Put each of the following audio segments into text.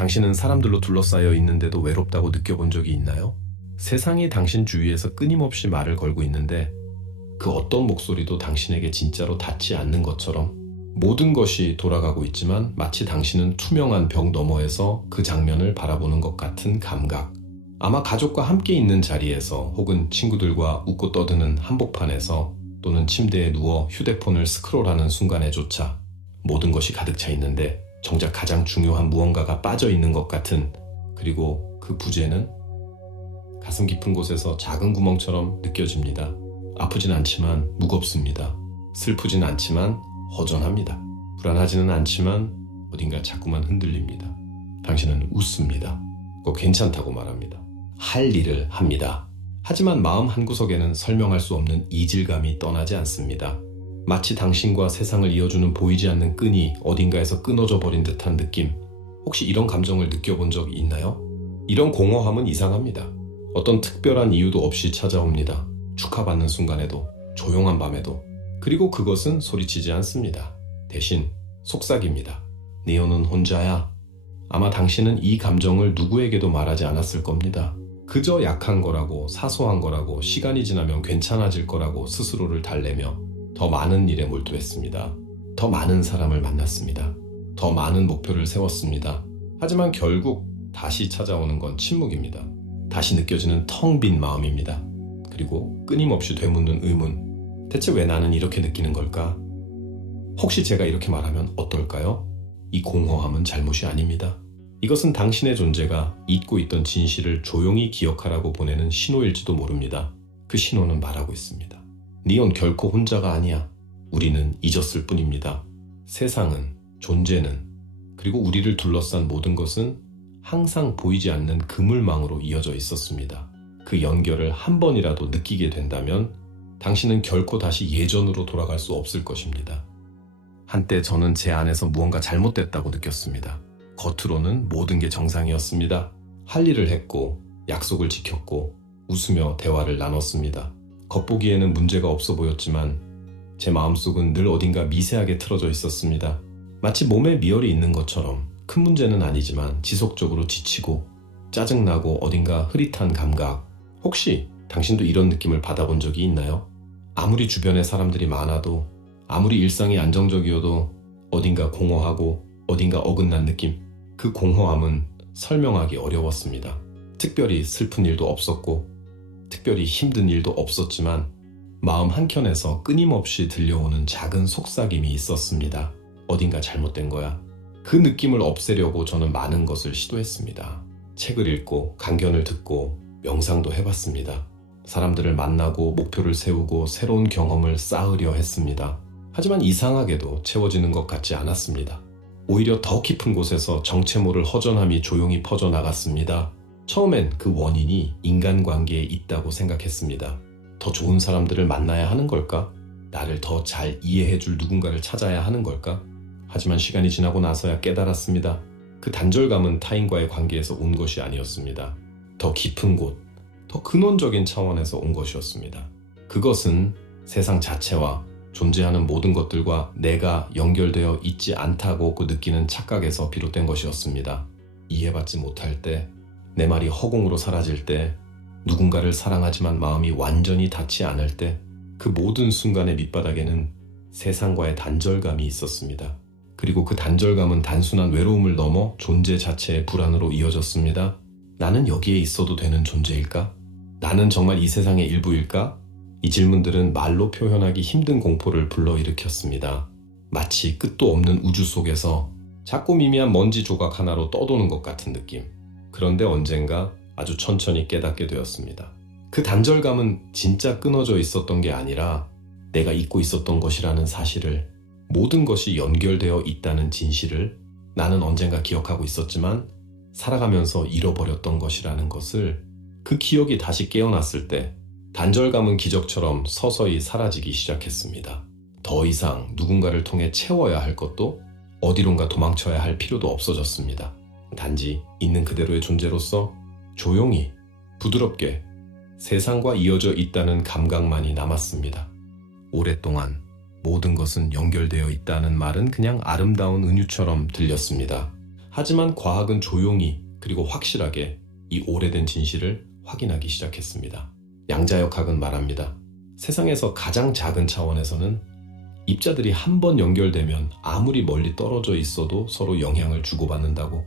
당신은 사람들로 둘러싸여 있는데도 외롭다고 느껴본 적이 있나요? 세상이 당신 주위에서 끊임없이 말을 걸고 있는데 그 어떤 목소리도 당신에게 진짜로 닿지 않는 것처럼 모든 것이 돌아가고 있지만 마치 당신은 투명한 벽 너머에서 그 장면을 바라보는 것 같은 감각. 아마 가족과 함께 있는 자리에서 혹은 친구들과 웃고 떠드는 한복판에서 또는 침대에 누워 휴대폰을 스크롤하는 순간에조차 모든 것이 가득 차 있는데 정작 가장 중요한 무언가가 빠져 있는 것 같은, 그리고 그 부재는 가슴 깊은 곳에서 작은 구멍처럼 느껴집니다. 아프진 않지만 무겁습니다. 슬프진 않지만 허전합니다. 불안하지는 않지만 어딘가 자꾸만 흔들립니다. 당신은 웃습니다. 꼭 괜찮다고 말합니다. 할 일을 합니다. 하지만 마음 한구석에는 설명할 수 없는 이질감이 떠나지 않습니다. 마치 당신과 세상을 이어주는 보이지 않는 끈이 어딘가에서 끊어져 버린 듯한 느낌. 혹시 이런 감정을 느껴본 적이 있나요? 이런 공허함은 이상합니다. 어떤 특별한 이유도 없이 찾아옵니다. 축하받는 순간에도, 조용한 밤에도. 그리고 그것은 소리치지 않습니다. 대신 속삭입니다. 니오는 혼자야. 아마 당신은 이 감정을 누구에게도 말하지 않았을 겁니다. 그저 약한 거라고, 사소한 거라고, 시간이 지나면 괜찮아질 거라고 스스로를 달래며 더 많은 일에 몰두했습니다. 더 많은 사람을 만났습니다. 더 많은 목표를 세웠습니다. 하지만 결국 다시 찾아오는 건 침묵입니다. 다시 느껴지는 텅 빈 마음입니다. 그리고 끊임없이 되묻는 의문. 대체 왜 나는 이렇게 느끼는 걸까? 혹시 제가 이렇게 말하면 어떨까요? 이 공허함은 잘못이 아닙니다. 이것은 당신의 존재가 잊고 있던 진실을 조용히 기억하라고 보내는 신호일지도 모릅니다. 그 신호는 말하고 있습니다. 니온 결코 혼자가 아니야. 우리는 잊었을 뿐입니다. 세상은, 존재는, 그리고 우리를 둘러싼 모든 것은 항상 보이지 않는 그물망으로 이어져 있었습니다. 그 연결을 한 번이라도 느끼게 된다면 당신은 결코 다시 예전으로 돌아갈 수 없을 것입니다. 한때 저는 제 안에서 무언가 잘못됐다고 느꼈습니다. 겉으로는 모든 게 정상이었습니다. 할 일을 했고, 약속을 지켰고, 웃으며 대화를 나눴습니다. 겉보기에는 문제가 없어 보였지만 제 마음속은 늘 어딘가 미세하게 틀어져 있었습니다. 마치 몸에 미열이 있는 것처럼 큰 문제는 아니지만 지속적으로 지치고 짜증나고 어딘가 흐릿한 감각. 혹시 당신도 이런 느낌을 받아본 적이 있나요? 아무리 주변에 사람들이 많아도, 아무리 일상이 안정적이어도 어딘가 공허하고 어딘가 어긋난 느낌. 그 공허함은 설명하기 어려웠습니다. 특별히 슬픈 일도 없었고 특별히 힘든 일도 없었지만 마음 한켠에서 끊임없이 들려오는 작은 속삭임이 있었습니다. 어딘가 잘못된 거야. 그 느낌을 없애려고 저는 많은 것을 시도했습니다. 책을 읽고 강견을 듣고 명상도 해봤습니다. 사람들을 만나고 목표를 세우고 새로운 경험을 쌓으려 했습니다. 하지만 이상하게도 채워지는 것 같지 않았습니다. 오히려 더 깊은 곳에서 정체 모를 허전함이 조용히 퍼져나갔습니다. 처음엔 그 원인이 인간관계에 있다고 생각했습니다. 더 좋은 사람들을 만나야 하는 걸까? 나를 더 잘 이해해줄 누군가를 찾아야 하는 걸까? 하지만 시간이 지나고 나서야 깨달았습니다. 그 단절감은 타인과의 관계에서 온 것이 아니었습니다. 더 깊은 곳, 더 근원적인 차원에서 온 것이었습니다. 그것은 세상 자체와 존재하는 모든 것들과 내가 연결되어 있지 않다고 느끼는 착각에서 비롯된 것이었습니다. 이해받지 못할 때, 내 말이 허공으로 사라질 때, 누군가를 사랑하지만 마음이 완전히 닿지 않을 때, 그 모든 순간의 밑바닥에는 세상과의 단절감이 있었습니다. 그리고 그 단절감은 단순한 외로움을 넘어 존재 자체의 불안으로 이어졌습니다. 나는 여기에 있어도 되는 존재일까? 나는 정말 이 세상의 일부일까? 이 질문들은 말로 표현하기 힘든 공포를 불러일으켰습니다. 마치 끝도 없는 우주 속에서 작고 미미한 먼지 조각 하나로 떠도는 것 같은 느낌. 그런데 언젠가 아주 천천히 깨닫게 되었습니다. 그 단절감은 진짜 끊어져 있었던 게 아니라 내가 잊고 있었던 것이라는 사실을, 모든 것이 연결되어 있다는 진실을 나는 언젠가 기억하고 있었지만 살아가면서 잃어버렸던 것이라는 것을, 그 기억이 다시 깨어났을 때 단절감은 기적처럼 서서히 사라지기 시작했습니다. 더 이상 누군가를 통해 채워야 할 것도 어디론가 도망쳐야 할 필요도 없어졌습니다. 단지 있는 그대로의 존재로서 조용히, 부드럽게 세상과 이어져 있다는 감각만이 남았습니다. 오랫동안 모든 것은 연결되어 있다는 말은 그냥 아름다운 은유처럼 들렸습니다. 하지만 과학은 조용히 그리고 확실하게 이 오래된 진실을 확인하기 시작했습니다. 양자역학은 말합니다. 세상에서 가장 작은 차원에서는 입자들이 한 번 연결되면 아무리 멀리 떨어져 있어도 서로 영향을 주고받는다고.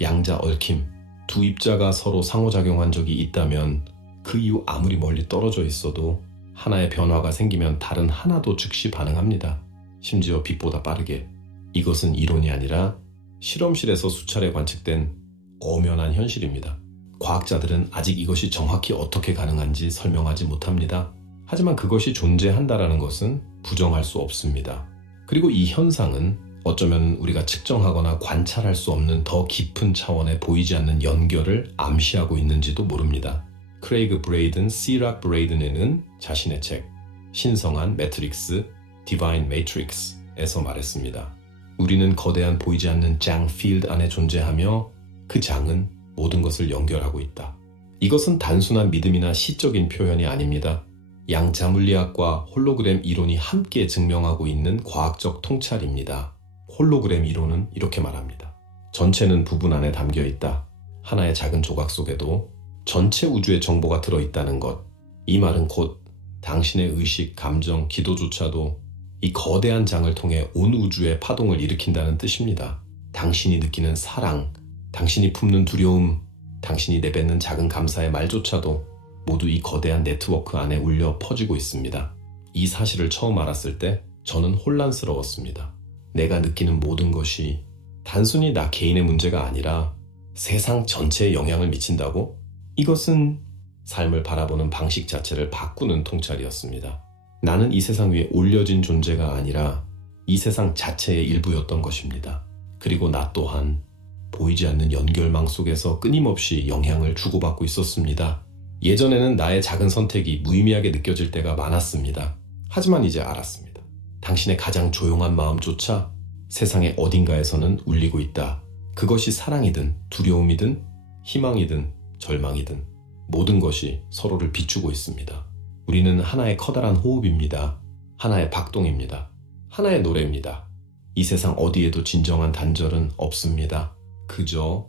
양자 얽힘, 두 입자가 서로 상호작용한 적이 있다면 그 이후 아무리 멀리 떨어져 있어도 하나의 변화가 생기면 다른 하나도 즉시 반응합니다. 심지어 빛보다 빠르게. 이것은 이론이 아니라 실험실에서 수차례 관측된 엄연한 현실입니다. 과학자들은 아직 이것이 정확히 어떻게 가능한지 설명하지 못합니다. 하지만 그것이 존재한다라는 것은 부정할 수 없습니다. 그리고 이 현상은 어쩌면 우리가 측정하거나 관찰할 수 없는 더 깊은 차원에 보이지 않는 연결을 암시하고 있는지도 모릅니다. 크레이그 브레이든, 시락 브레이든에는 자신의 책 신성한 매트릭스, 디바인 매트릭스에서 말했습니다. 우리는 거대한 보이지 않는 장 필드 안에 존재하며 그 장은 모든 것을 연결하고 있다. 이것은 단순한 믿음이나 시적인 표현이 아닙니다. 양자물리학과 홀로그램 이론이 함께 증명하고 있는 과학적 통찰입니다. 홀로그램 이론은 이렇게 말합니다. 전체는 부분 안에 담겨 있다. 하나의 작은 조각 속에도 전체 우주의 정보가 들어있다는 것. 이 말은 곧 당신의 의식, 감정, 기도조차도 이 거대한 장을 통해 온 우주의 파동을 일으킨다는 뜻입니다. 당신이 느끼는 사랑, 당신이 품는 두려움, 당신이 내뱉는 작은 감사의 말조차도 모두 이 거대한 네트워크 안에 울려 퍼지고 있습니다. 이 사실을 처음 알았을 때 저는 혼란스러웠습니다. 내가 느끼는 모든 것이 단순히 나 개인의 문제가 아니라 세상 전체에 영향을 미친다고? 이것은 삶을 바라보는 방식 자체를 바꾸는 통찰이었습니다. 나는 이 세상 위에 올려진 존재가 아니라 이 세상 자체의 일부였던 것입니다. 그리고 나 또한 보이지 않는 연결망 속에서 끊임없이 영향을 주고받고 있었습니다. 예전에는 나의 작은 선택이 무의미하게 느껴질 때가 많았습니다. 하지만 이제 알았습니다. 당신의 가장 조용한 마음조차 세상의 어딘가에서는 울리고 있다. 그것이 사랑이든 두려움이든 희망이든 절망이든 모든 것이 서로를 비추고 있습니다. 우리는 하나의 커다란 호흡입니다. 하나의 박동입니다. 하나의 노래입니다. 이 세상 어디에도 진정한 단절은 없습니다. 그저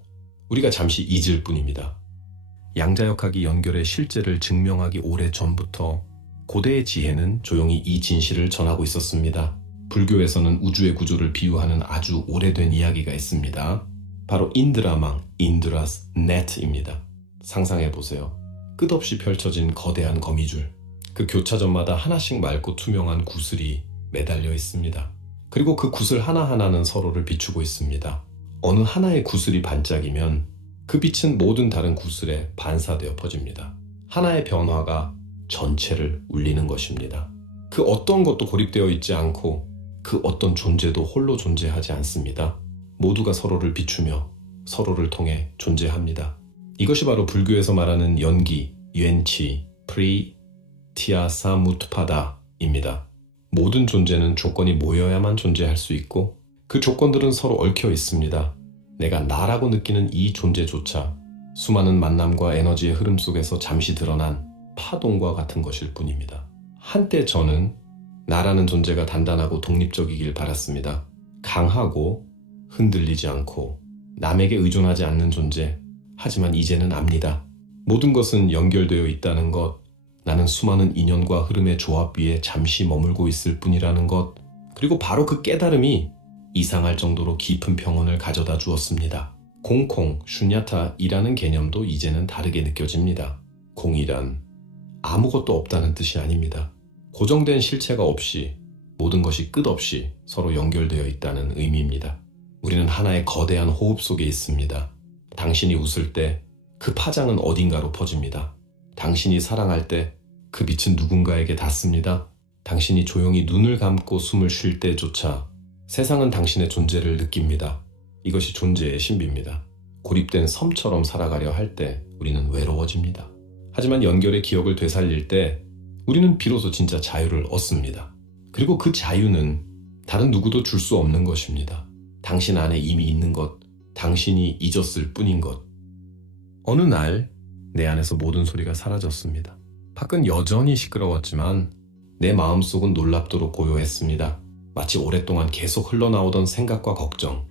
우리가 잠시 잊을 뿐입니다. 양자역학이 연결의 실제를 증명하기 오래전부터 고대의 지혜는 조용히 이 진실을 전하고 있었습니다. 불교에서는 우주의 구조를 비유하는 아주 오래된 이야기가 있습니다. 바로 인드라망, 인드라스 네트입니다. 상상해보세요. 끝없이 펼쳐진 거대한 거미줄. 그 교차점마다 하나씩 맑고 투명한 구슬이 매달려 있습니다. 그리고 그 구슬 하나하나는 서로를 비추고 있습니다. 어느 하나의 구슬이 반짝이면 그 빛은 모든 다른 구슬에 반사되어 퍼집니다. 하나의 변화가 전체를 울리는 것입니다. 그 어떤 것도 고립되어 있지 않고 그 어떤 존재도 홀로 존재하지 않습니다. 모두가 서로를 비추며 서로를 통해 존재합니다. 이것이 바로 불교에서 말하는 연기, 유엔치, 프리, 티아사무트파다입니다. 모든 존재는 조건이 모여야만 존재할 수 있고 그 조건들은 서로 얽혀 있습니다. 내가 나라고 느끼는 이 존재조차 수많은 만남과 에너지의 흐름 속에서 잠시 드러난 파동과 같은 것일 뿐입니다. 한때 저는 나라는 존재가 단단하고 독립적이길 바랐습니다. 강하고 흔들리지 않고 남에게 의존하지 않는 존재. 하지만 이제는 압니다. 모든 것은 연결되어 있다는 것, 나는 수많은 인연과 흐름의 조합 위에 잠시 머물고 있을 뿐이라는 것, 그리고 바로 그 깨달음이 이상할 정도로 깊은 평온을 가져다 주었습니다. 공콩, 슈냐타이라는 개념도 이제는 다르게 느껴집니다. 공이란 아무것도 없다는 뜻이 아닙니다. 고정된 실체가 없이 모든 것이 끝없이 서로 연결되어 있다는 의미입니다. 우리는 하나의 거대한 호흡 속에 있습니다. 당신이 웃을 때 그 파장은 어딘가로 퍼집니다. 당신이 사랑할 때 그 빛은 누군가에게 닿습니다. 당신이 조용히 눈을 감고 숨을 쉴 때조차 세상은 당신의 존재를 느낍니다. 이것이 존재의 신비입니다. 고립된 섬처럼 살아가려 할 때 우리는 외로워집니다. 하지만 연결의 기억을 되살릴 때 우리는 비로소 진짜 자유를 얻습니다. 그리고 그 자유는 다른 누구도 줄 수 없는 것입니다. 당신 안에 이미 있는 것, 당신이 잊었을 뿐인 것. 어느 날 내 안에서 모든 소리가 사라졌습니다. 밖은 여전히 시끄러웠지만 내 마음속은 놀랍도록 고요했습니다. 마치 오랫동안 계속 흘러나오던 생각과 걱정,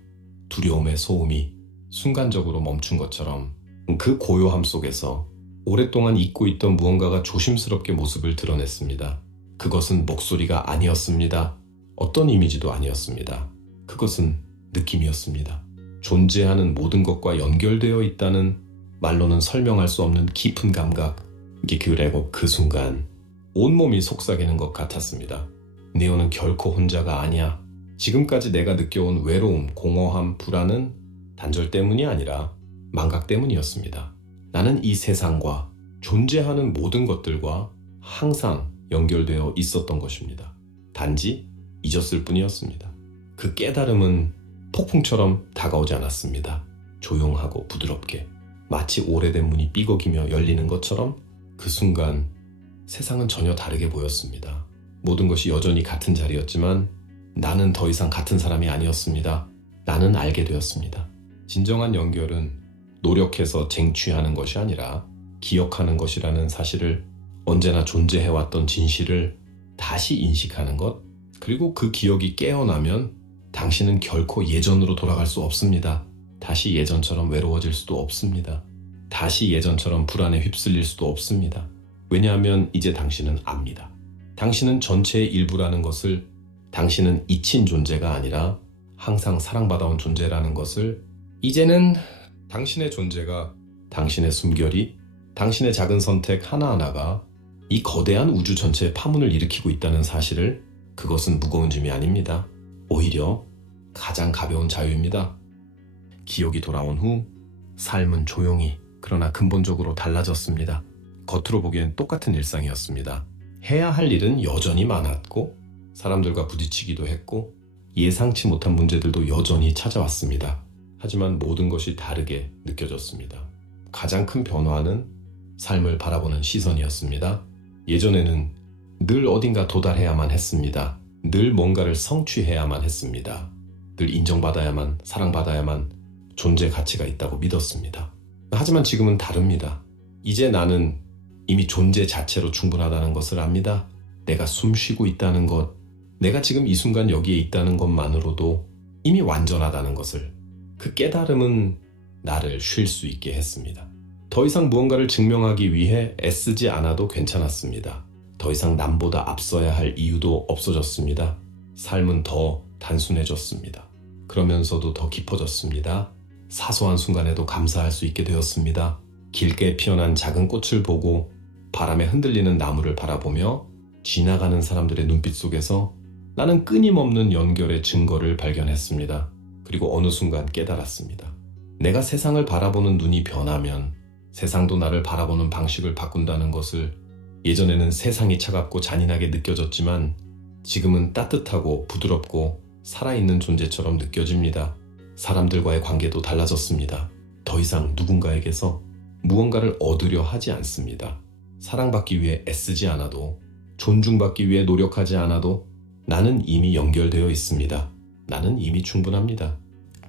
두려움의 소음이 순간적으로 멈춘 것처럼 그 고요함 속에서 오랫동안 잊고 있던 무언가가 조심스럽게 모습을 드러냈습니다. 그것은 목소리가 아니었습니다. 어떤 이미지도 아니었습니다. 그것은 느낌이었습니다. 존재하는 모든 것과 연결되어 있다는 말로는 설명할 수 없는 깊은 감각. 그리고 그 순간 온몸이 속삭이는 것 같았습니다. 네오는 결코 혼자가 아니야. 지금까지 내가 느껴온 외로움, 공허함, 불안은 단절 때문이 아니라 망각 때문이었습니다. 나는 이 세상과 존재하는 모든 것들과 항상 연결되어 있었던 것입니다. 단지 잊었을 뿐이었습니다. 그 깨달음은 폭풍처럼 다가오지 않았습니다. 조용하고 부드럽게 마치 오래된 문이 삐걱이며 열리는 것처럼 그 순간 세상은 전혀 다르게 보였습니다. 모든 것이 여전히 같은 자리였지만 나는 더 이상 같은 사람이 아니었습니다. 나는 알게 되었습니다. 진정한 연결은 노력해서 쟁취하는 것이 아니라 기억하는 것이라는 사실을, 언제나 존재해왔던 진실을 다시 인식하는 것, 그리고 그 기억이 깨어나면 당신은 결코 예전으로 돌아갈 수 없습니다. 다시 예전처럼 외로워질 수도 없습니다. 다시 예전처럼 불안에 휩쓸릴 수도 없습니다. 왜냐하면 이제 당신은 압니다. 당신은 전체의 일부라는 것을, 당신은 잊힌 존재가 아니라 항상 사랑받아온 존재라는 것을, 이제는 당신의 존재가, 당신의 숨결이, 당신의 작은 선택 하나하나가 이 거대한 우주 전체의 파문을 일으키고 있다는 사실을, 그것은 무거운 짐이 아닙니다. 오히려 가장 가벼운 자유입니다. 기억이 돌아온 후 삶은 조용히 그러나 근본적으로 달라졌습니다. 겉으로 보기엔 똑같은 일상이었습니다. 해야 할 일은 여전히 많았고 사람들과 부딪히기도 했고 예상치 못한 문제들도 여전히 찾아왔습니다. 하지만 모든 것이 다르게 느껴졌습니다. 가장 큰 변화는 삶을 바라보는 시선이었습니다. 예전에는 늘 어딘가 도달해야만 했습니다. 늘 뭔가를 성취해야만 했습니다. 늘 인정받아야만, 사랑받아야만 존재 가치가 있다고 믿었습니다. 하지만 지금은 다릅니다. 이제 나는 이미 존재 자체로 충분하다는 것을 압니다. 내가 숨 쉬고 있다는 것, 내가 지금 이 순간 여기에 있다는 것만으로도 이미 완전하다는 것을, 그 깨달음은 나를 쉴 수 있게 했습니다. 더 이상 무언가를 증명하기 위해 애쓰지 않아도 괜찮았습니다. 더 이상 남보다 앞서야 할 이유도 없어졌습니다. 삶은 더 단순해졌습니다. 그러면서도 더 깊어졌습니다. 사소한 순간에도 감사할 수 있게 되었습니다. 길게 피어난 작은 꽃을 보고 바람에 흔들리는 나무를 바라보며 지나가는 사람들의 눈빛 속에서 나는 끊임없는 연결의 증거를 발견했습니다. 그리고 어느 순간 깨달았습니다. 내가 세상을 바라보는 눈이 변하면 세상도 나를 바라보는 방식을 바꾼다는 것을. 예전에는 세상이 차갑고 잔인하게 느껴졌지만 지금은 따뜻하고 부드럽고 살아있는 존재처럼 느껴집니다. 사람들과의 관계도 달라졌습니다. 더 이상 누군가에게서 무언가를 얻으려 하지 않습니다. 사랑받기 위해 애쓰지 않아도, 존중받기 위해 노력하지 않아도 나는 이미 연결되어 있습니다. 나는 이미 충분합니다.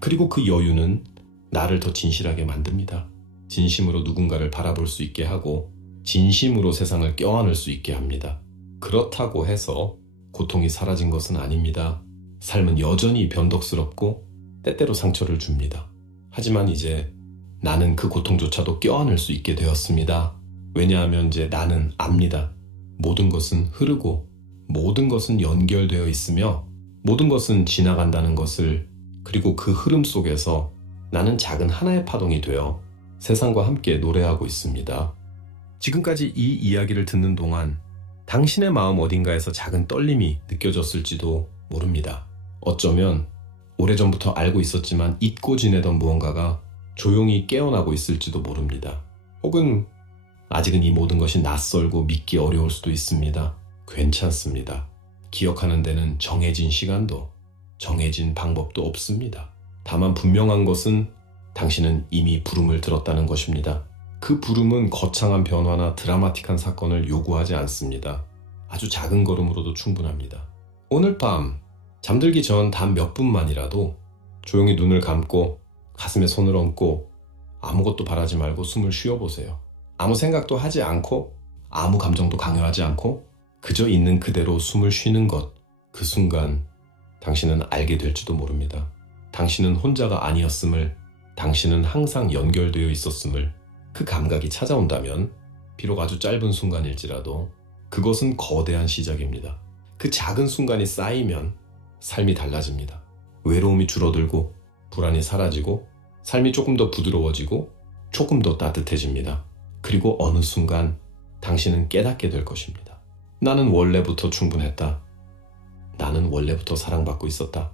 그리고 그 여유는 나를 더 진실하게 만듭니다. 진심으로 누군가를 바라볼 수 있게 하고 진심으로 세상을 껴안을 수 있게 합니다. 그렇다고 해서 고통이 사라진 것은 아닙니다. 삶은 여전히 변덕스럽고 때때로 상처를 줍니다. 하지만 이제 나는 그 고통조차도 껴안을 수 있게 되었습니다. 왜냐하면 이제 나는 압니다. 모든 것은 흐르고 모든 것은 연결되어 있으며 모든 것은 지나간다는 것을. 그리고 그 흐름 속에서 나는 작은 하나의 파동이 되어 세상과 함께 노래하고 있습니다. 지금까지 이 이야기를 듣는 동안 당신의 마음 어딘가에서 작은 떨림이 느껴졌을지도 모릅니다. 어쩌면 오래전부터 알고 있었지만 잊고 지내던 무언가가 조용히 깨어나고 있을지도 모릅니다. 혹은 아직은 이 모든 것이 낯설고 믿기 어려울 수도 있습니다. 괜찮습니다. 기억하는 데는 정해진 시간도 정해진 방법도 없습니다. 다만 분명한 것은 당신은 이미 부름을 들었다는 것입니다. 그 부름은 거창한 변화나 드라마틱한 사건을 요구하지 않습니다. 아주 작은 걸음으로도 충분합니다. 오늘 밤 잠들기 전 단 몇 분만이라도 조용히 눈을 감고 가슴에 손을 얹고 아무것도 바라지 말고 숨을 쉬어보세요. 아무 생각도 하지 않고 아무 감정도 강요하지 않고 그저 있는 그대로 숨을 쉬는 것. 그 순간 당신은 알게 될지도 모릅니다. 당신은 혼자가 아니었음을, 당신은 항상 연결되어 있었음을 그 감각이 찾아온다면 비록 아주 짧은 순간일지라도 그것은 거대한 시작입니다. 그 작은 순간이 쌓이면 삶이 달라집니다. 외로움이 줄어들고 불안이 사라지고 삶이 조금 더 부드러워지고 조금 더 따뜻해집니다. 그리고 어느 순간 당신은 깨닫게 될 것입니다. 나는 원래부터 충분했다. 나는 원래부터 사랑받고 있었다.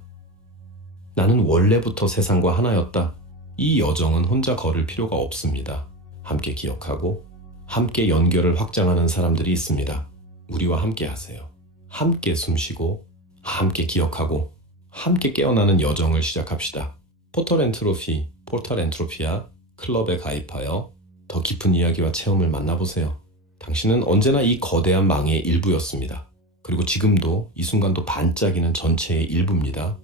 나는 원래부터 세상과 하나였다. 이 여정은 혼자 걸을 필요가 없습니다. 함께 기억하고 함께 연결을 확장하는 사람들이 있습니다. 우리와 함께 하세요. 함께 숨쉬고 함께 기억하고 함께 깨어나는 여정을 시작합시다. 포털 엔트로피아 클럽에 가입하여 더 깊은 이야기와 체험을 만나보세요. 당신은 언제나 이 거대한 망의 일부였습니다. 그리고 지금도 이 순간도 반짝이는 전체의 일부입니다.